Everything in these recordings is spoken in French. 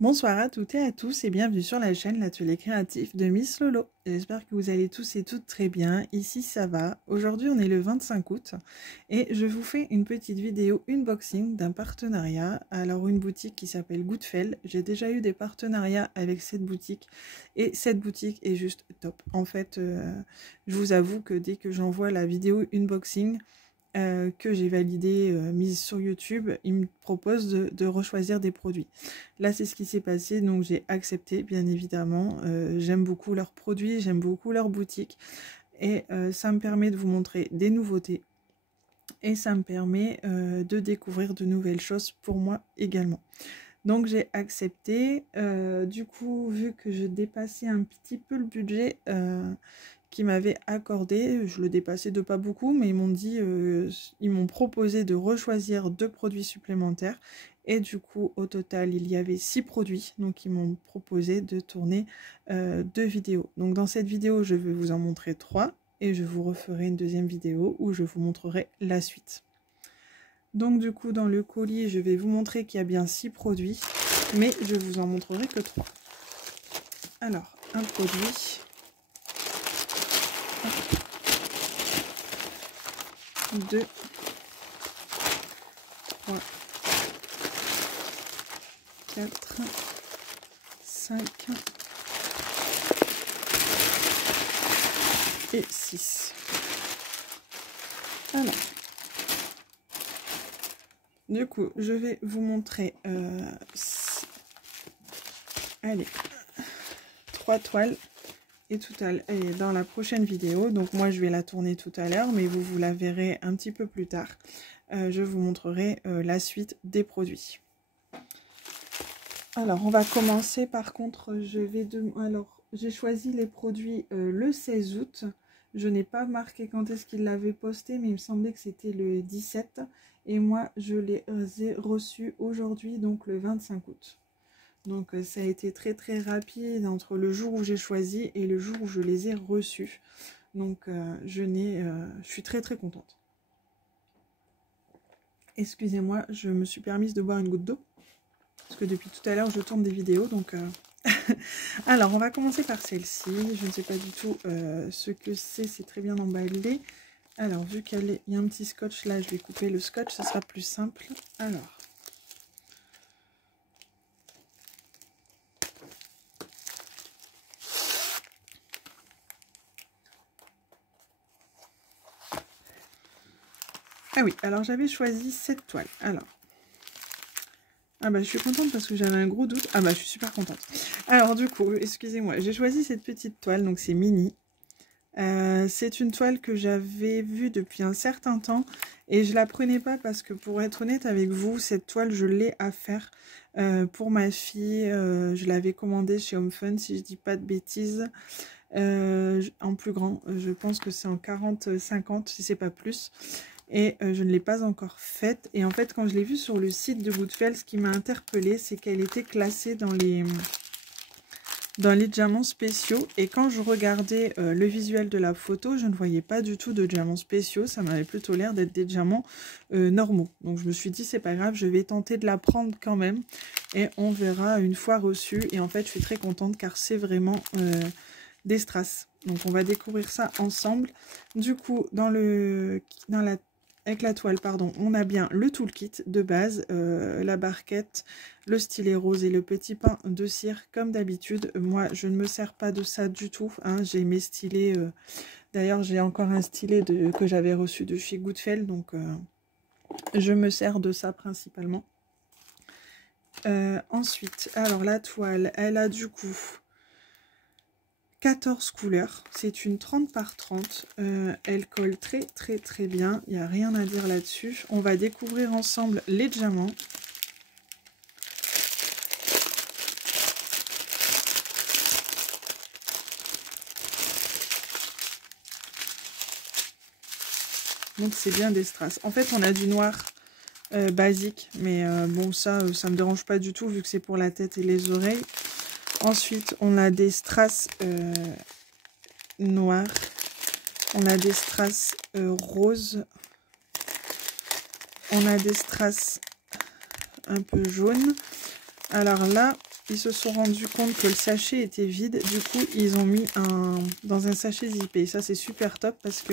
Bonsoir à toutes et à tous et bienvenue sur la chaîne L'Atelier Créatif de Miss Lolo. J'espère que vous allez tous et toutes très bien. Ici ça va. Aujourd'hui on est le 25 août et je vous fais une petite vidéo unboxing d'un partenariat. Alors une boutique qui s'appelle Goodfell. J'ai déjà eu des partenariats avec cette boutique et cette boutique est juste top. En fait, je vous avoue que dès que j'envoie la vidéo unboxing, que j'ai validé, mise sur YouTube, il me propose de rechoisir des produits. Là, c'est ce qui s'est passé, donc j'ai accepté, bien évidemment. J'aime beaucoup leurs produits, j'aime beaucoup leur boutique. Et ça me permet de vous montrer des nouveautés. Et ça me permet de découvrir de nouvelles choses pour moi également. Donc j'ai accepté. Du coup, vu que je dépassais un petit peu le budget qui m'avait accordé, je le dépassais de pas beaucoup, mais ils m'ont dit, ils m'ont proposé de rechoisir 2 produits supplémentaires. Et du coup, au total, il y avait 6 produits. Donc, ils m'ont proposé de tourner 2 vidéos. Donc, dans cette vidéo, je vais vous en montrer 3. Et je vous referai une deuxième vidéo où je vous montrerai la suite. Donc, du coup, dans le colis, je vais vous montrer qu'il y a bien 6 produits. Mais je vous en montrerai que 3. Alors, un produit. 2, 3, 4, 5 et 6. Alors, du coup, je vais vous montrer allez, 3 toiles et tout à l'heure dans la prochaine vidéo. Donc moi, je vais la tourner tout à l'heure, mais vous la verrez un petit peu plus tard. Je vous montrerai la suite des produits. Alors, on va commencer. Par contre, j'ai choisi les produits le 16 août. Je n'ai pas marqué quand est-ce qu'il l'avait posté, mais il me semblait que c'était le 17. Et moi, je les ai reçus aujourd'hui, donc le 25 août. Donc, ça a été très très rapide entre le jour où j'ai choisi et le jour où je les ai reçus. Donc, je suis très très contente. Excusez-moi, je me suis permise de boire une goutte d'eau. Parce que depuis tout à l'heure, je tourne des vidéos, donc... Alors, on va commencer par celle-ci. Je ne sais pas du tout ce que c'est très bien emballé. Alors, vu qu'il y a un petit scotch là, je vais couper le scotch, ce sera plus simple. Alors... Ah oui, alors j'avais choisi cette toile. Alors... Ah bah je suis contente parce que j'avais un gros doute. Ah bah je suis super contente. Alors du coup, excusez-moi, j'ai choisi cette petite toile, donc c'est mini. C'est une toile que j'avais vue depuis un certain temps et je la prenais pas parce que, pour être honnête avec vous, cette toile je l'ai à faire pour ma fille. Je l'avais commandée chez Home Fun, si je dis pas de bêtises, en plus grand. Je pense que c'est en 40-50 si c'est pas plus. Et je ne l'ai pas encore faite. Et en fait, quand je l'ai vue sur le site de Goodfell, ce qui m'a interpellée, c'est qu'elle était classée dans les diamants spéciaux. Et quand je regardais le visuel de la photo, je ne voyais pas du tout de diamants spéciaux. Ça m'avait plutôt l'air d'être des diamants normaux. Donc je me suis dit, c'est pas grave, je vais tenter de la prendre quand même. Et on verra une fois reçue. Et en fait, je suis très contente car c'est vraiment des strass. Donc on va découvrir ça ensemble. Du coup, avec la toile, pardon, on a bien le toolkit de base, la barquette, le stylet rose et le petit pain de cire comme d'habitude. Moi, je ne me sers pas de ça du tout, hein. J'ai mes stylets. D'ailleurs, j'ai encore un stylet que j'avais reçu de chez Goodfell, donc je me sers de ça principalement. Ensuite, alors la toile, elle a du coup 14 couleurs, c'est une 30 par 30, elle colle très très très bien, il n'y a rien à dire là-dessus. On va découvrir ensemble les diamants. Donc c'est bien des strass. En fait on a du noir basique, mais bon ça me dérange pas du tout vu que c'est pour la tête et les oreilles. Ensuite on a des strass noirs. On a des strass roses. On a des strass un peu jaunes. Alors là, ils se sont rendus compte que le sachet était vide. Du coup, ils ont mis dans un sachet zippé. Ça, c'est super top parce que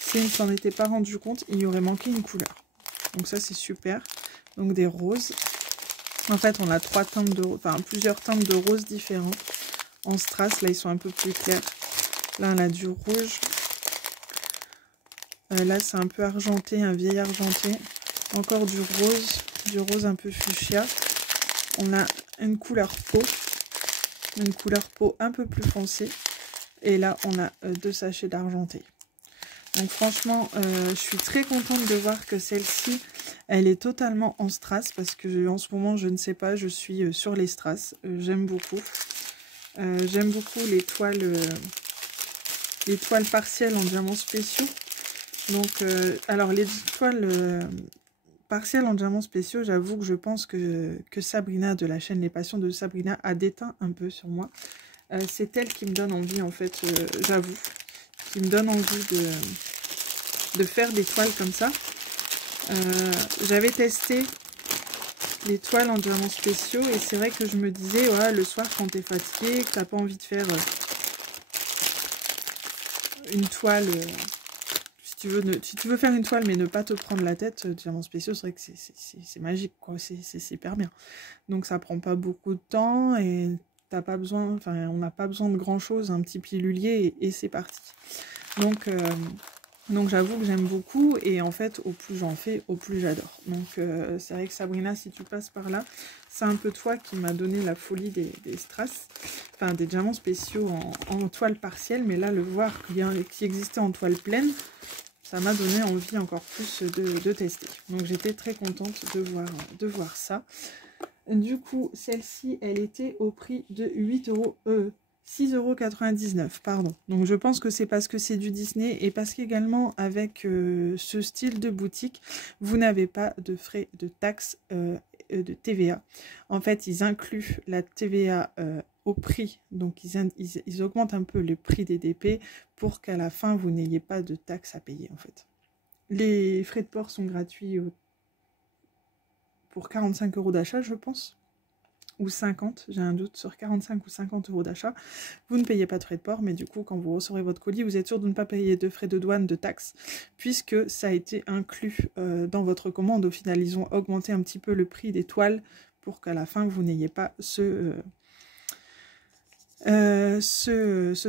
s'ils ne s'en étaient pas rendu compte, il y aurait manqué une couleur. Donc ça, c'est super. Donc des roses. En fait, on a plusieurs teintes de roses différentes. En strass, là, ils sont un peu plus clairs. Là, on a du rouge. Là, c'est un peu argenté, un vieil argenté. Encore du rose un peu fuchsia. On a une couleur peau un peu plus foncée. Et là, on a 2 sachets d'argenté. Donc franchement, je suis très contente de voir que celle-ci, elle est totalement en strass. Parce que en ce moment, je ne sais pas, je suis sur les strass. J'aime beaucoup. J'aime beaucoup les toiles partielles en diamants spéciaux. Donc, alors les toiles partielles en diamants spéciaux, j'avoue que je pense que Sabrina de la chaîne Les Passions de Sabrina a déteint un peu sur moi. C'est elle qui me donne envie, en fait, j'avoue, qui me donne envie de faire des toiles comme ça. J'avais testé les toiles en diamants spéciaux et c'est vrai que je me disais, ouais, le soir quand t'es fatigué, que t'as pas envie de faire une toile... Si tu veux faire une toile mais ne pas te prendre la tête, diamants spéciaux, c'est vrai que c'est magique, quoi. C'est hyper bien. Donc ça prend pas beaucoup de temps et t'as pas besoin, enfin on n'a pas besoin de grand chose, un petit pilulier et c'est parti. Donc j'avoue que j'aime beaucoup et en fait au plus j'en fais, au plus j'adore. Donc c'est vrai que Sabrina, si tu passes par là, c'est un peu toi qui m'a donné la folie des strass, enfin des diamants spéciaux en toile partielle, mais là le voir qui existait en toile pleine, ça m'a donné envie encore plus de tester. Donc j'étais très contente de voir ça. Du coup, celle-ci, elle était au prix de 6,99 €, pardon. Donc je pense que c'est parce que c'est du Disney et parce qu'également avec ce style de boutique, vous n'avez pas de frais de taxe de TVA. En fait, ils incluent la TVA au prix, donc ils augmentent un peu le prix des DP pour qu'à la fin, vous n'ayez pas de taxes à payer en fait. Les frais de port sont gratuits pour 45 € d'achat, je pense. Ou 50, j'ai un doute sur 45 ou 50 € d'achat. Vous ne payez pas de frais de port, mais du coup, quand vous recevrez votre colis, vous êtes sûr de ne pas payer de frais de douane, de taxes, puisque ça a été inclus dans votre commande. Au final, ils ont augmenté un petit peu le prix des toiles pour qu'à la fin, vous n'ayez pas ce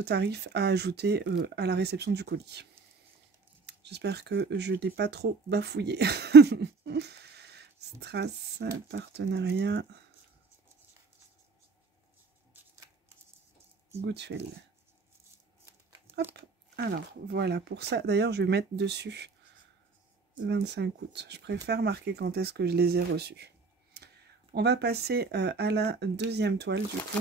tarif à ajouter à la réception du colis. J'espère que je n'ai pas trop bafouillé. Strass, partenariat... Goodfell. Hop, alors voilà pour ça. D'ailleurs, je vais mettre dessus 25 août. Je préfère marquer quand est-ce que je les ai reçus. On va passer à la deuxième toile du coup.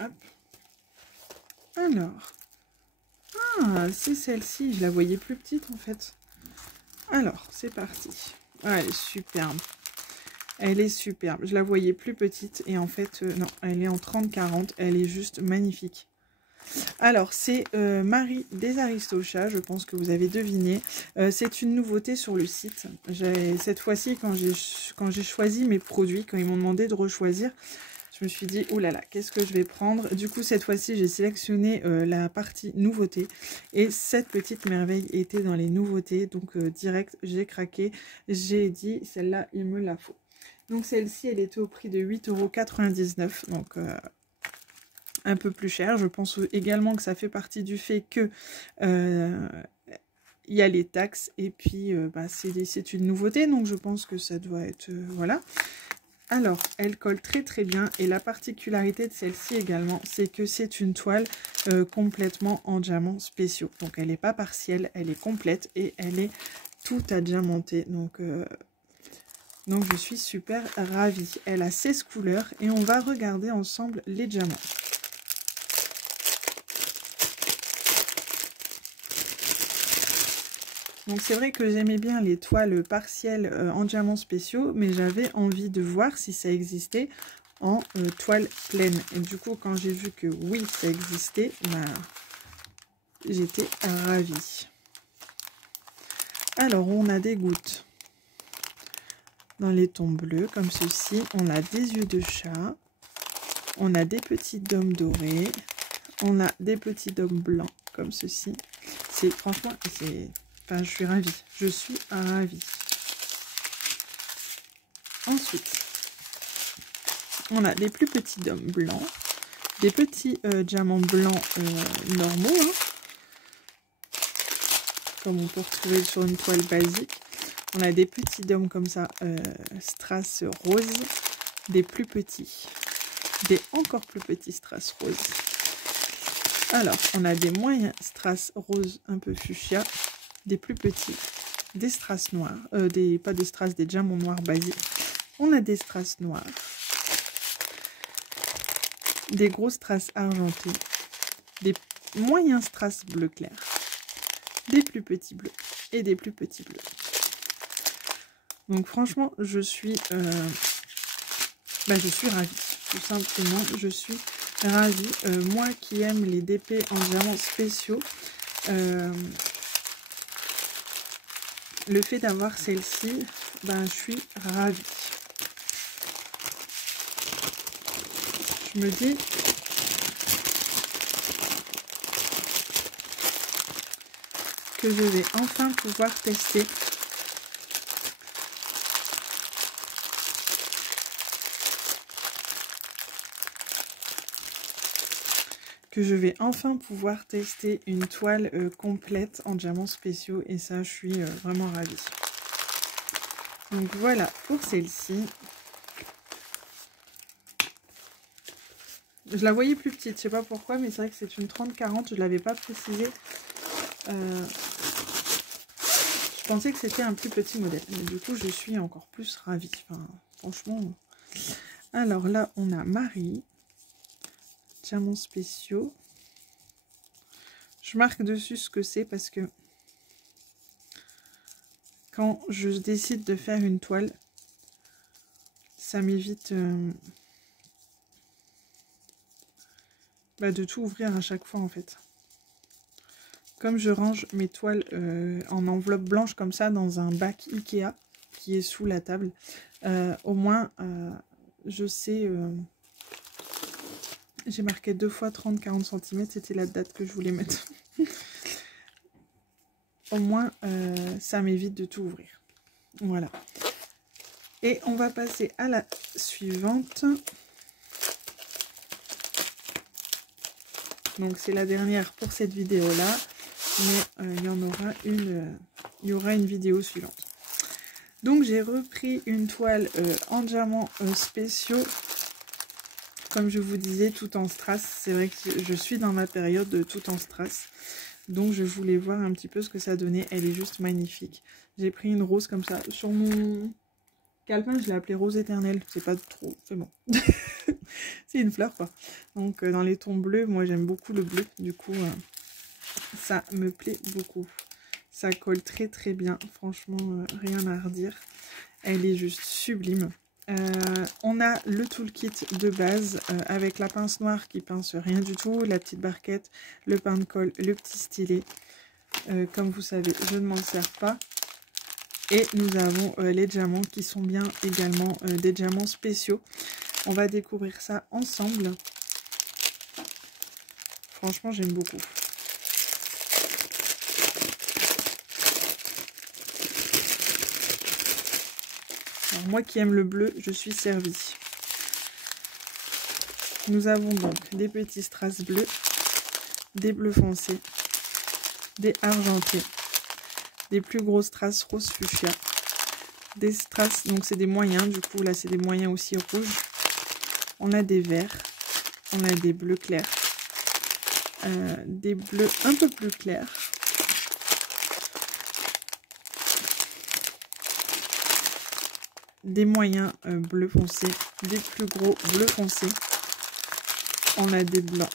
Hop. Alors. Ah, c'est celle-ci. Je la voyais plus petite en fait. Alors, c'est parti. Ah, elle est superbe. Elle est superbe. Je la voyais plus petite et en fait, non, elle est en 30-40. Elle est juste magnifique. Alors, c'est Marie des Aristochats, je pense que vous avez deviné. C'est une nouveauté sur le site. Cette fois-ci, quand j'ai choisi mes produits, quand ils m'ont demandé de rechoisir, je me suis dit, oh là là, qu'est-ce que je vais prendre? Du coup, cette fois-ci, j'ai sélectionné la partie nouveautés. Et cette petite merveille était dans les nouveautés. Donc, direct, j'ai craqué. J'ai dit, celle-là, il me la faut. Donc, celle-ci, elle était au prix de 8,99 €. Donc, un peu plus cher. Je pense également que ça fait partie du fait que il y a les taxes. Et puis, c'est une nouveauté. Donc, je pense que ça doit être... voilà. Alors, elle colle très très bien et la particularité de celle-ci également, c'est que c'est une toile complètement en diamants spéciaux. Donc, elle n'est pas partielle, elle est complète et elle est tout à diamanter. Donc, je suis super ravie. Elle a 16 couleurs et on va regarder ensemble les diamants. Donc c'est vrai que j'aimais bien les toiles partielles en diamants spéciaux, mais j'avais envie de voir si ça existait en toile pleine. Et du coup, quand j'ai vu que oui, ça existait, bah, j'étais ravie. Alors, on a des gouttes dans les tons bleus, comme ceci. On a des yeux de chat. On a des petits dômes dorés. On a des petits dômes blancs, comme ceci. C'est franchement, enfin, je suis ravie. Je suis ravie. Ensuite, on a des plus petits dômes blancs. Des petits diamants blancs normaux, hein, comme on peut retrouver sur une toile basique. On a des petits dômes comme ça, strass rose, des plus petits, des encore plus petits strass rose. Alors, on a des moyens strass rose un peu fuchsia, des plus petits, des strass noirs, pas des strass, des diamants noirs basiques. On a des strass noirs, des gros strass argentés, des moyens strass bleu clair, des plus petits bleus et des plus petits bleus. Donc franchement, je suis ravie. Tout simplement, je suis ravie. Moi qui aime les DP en diamants spéciaux, le fait d'avoir celle-ci, je suis ravie. Je me dis que je vais enfin pouvoir tester une toile complète en diamants spéciaux, et ça je suis vraiment ravie. Donc voilà pour celle-ci. Je la voyais plus petite, je sais pas pourquoi, mais c'est vrai que c'est une 30-40, je ne l'avais pas précisé. Je pensais que c'était un plus petit modèle, mais du coup je suis encore plus ravie. Enfin, franchement. Alors là on a Marie, diamants spéciaux. Je marque dessus ce que c'est parce que quand je décide de faire une toile, ça m'évite de tout ouvrir à chaque fois en fait. Comme je range mes toiles en enveloppe blanche comme ça dans un bac Ikea qui est sous la table, au moins je sais, j'ai marqué 2 fois 30-40 cm, c'était la date que je voulais mettre. Au moins ça m'évite de tout ouvrir. Voilà. Et on va passer à la suivante. Donc c'est la dernière pour cette vidéo là, mais il y aura une vidéo suivante. Donc j'ai repris une toile en diamants spéciaux, comme je vous disais, tout en strass. C'est vrai que je suis dans ma période de tout en strass, donc je voulais voir un petit peu ce que ça donnait. Elle est juste magnifique. J'ai pris une rose comme ça sur mon calepin, je l'ai appelée rose éternelle, c'est pas trop, c'est bon. C'est une fleur quoi. Donc dans les tons bleus, moi j'aime beaucoup le bleu, du coup ça me plaît beaucoup. Ça colle très très bien, franchement rien à redire. Elle est juste sublime. On a le toolkit de base avec la pince noire qui pince rien du tout, la petite barquette, le pain de colle, le petit stylet. Comme vous savez, je ne m'en sers pas. Et nous avons les diamants qui sont bien également des diamants spéciaux. On va découvrir ça ensemble. Franchement, j'aime beaucoup. Alors, moi qui aime le bleu, je suis servie. Nous avons donc des petits strass bleus, des bleus foncés, des argentés, des plus gros strass rose fuchsia, des strass, donc c'est des moyens, du coup là c'est des moyens aussi rouges. On a des verts, on a des bleus clairs, des bleus un peu plus clairs, des moyens bleu foncé, des plus gros bleus foncés. On a des blancs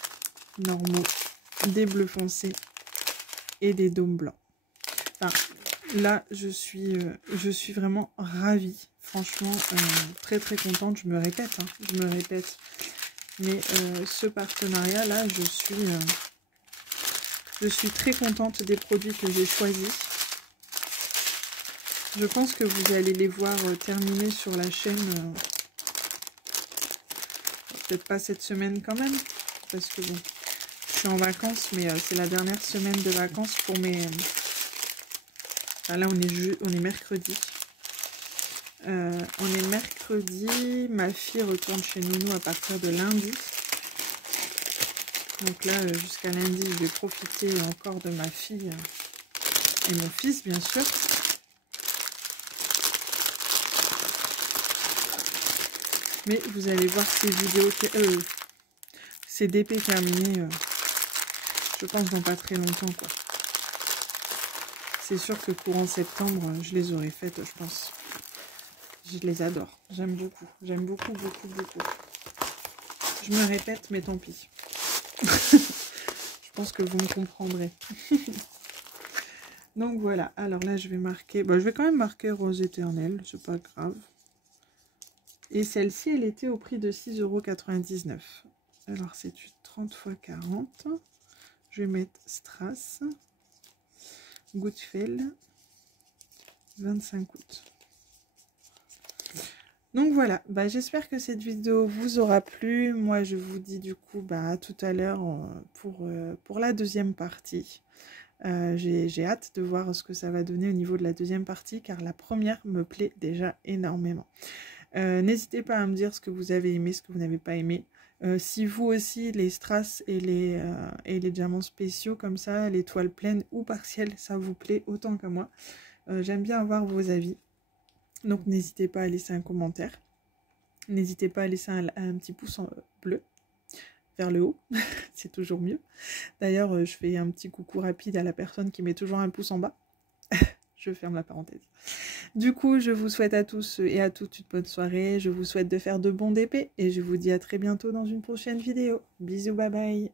normaux, des bleus foncés et des dômes blancs. Enfin, là, je suis vraiment ravie. Franchement, très très contente. Je me répète, hein, mais ce partenariat-là, je suis Je suis très contente des produits que j'ai choisis. Je pense que vous allez les voir terminés sur la chaîne. Peut-être pas cette semaine quand même, parce que bon, je suis en vacances, mais c'est la dernière semaine de vacances pour mes... Ah, là, on est mercredi. On est mercredi. Ma fille retourne chez Nounou à partir de lundi. Donc là, jusqu'à lundi, je vais profiter encore de ma fille et mon fils, bien sûr. Mais vous allez voir ces vidéos, ces DP terminés, je pense dans pas très longtemps, quoi. C'est sûr que courant septembre, je les aurai faites, je pense. Je les adore. J'aime beaucoup. J'aime beaucoup, beaucoup, beaucoup. Je me répète, mais tant pis. Je pense que vous me comprendrez. Donc voilà. Alors là, je vais marquer... Bon, je vais quand même marquer Rose éternelle. C'est pas grave. Et celle-ci, elle était au prix de 6,99 €. Alors, c'est du 30 x 40. Je vais mettre Strass. Goodfell. 25 août. Donc voilà, j'espère que cette vidéo vous aura plu. Moi, je vous dis du coup à tout à l'heure pour la deuxième partie. J'ai hâte de voir ce que ça va donner au niveau de la deuxième partie, car la première me plaît déjà énormément. N'hésitez pas à me dire ce que vous avez aimé, ce que vous n'avez pas aimé. Si vous aussi, les strass et les diamants spéciaux comme ça, les toiles pleines ou partielles, ça vous plaît autant que moi. J'aime bien avoir vos avis. Donc n'hésitez pas à laisser un commentaire. N'hésitez pas à laisser un petit pouce en bleu vers le haut. C'est toujours mieux. D'ailleurs, je fais un petit coucou rapide à la personne qui met toujours un pouce en bas. Je ferme la parenthèse. Du coup, je vous souhaite à tous et à toutes une bonne soirée. Je vous souhaite de faire de bons DP et je vous dis à très bientôt dans une prochaine vidéo. Bisous, bye bye.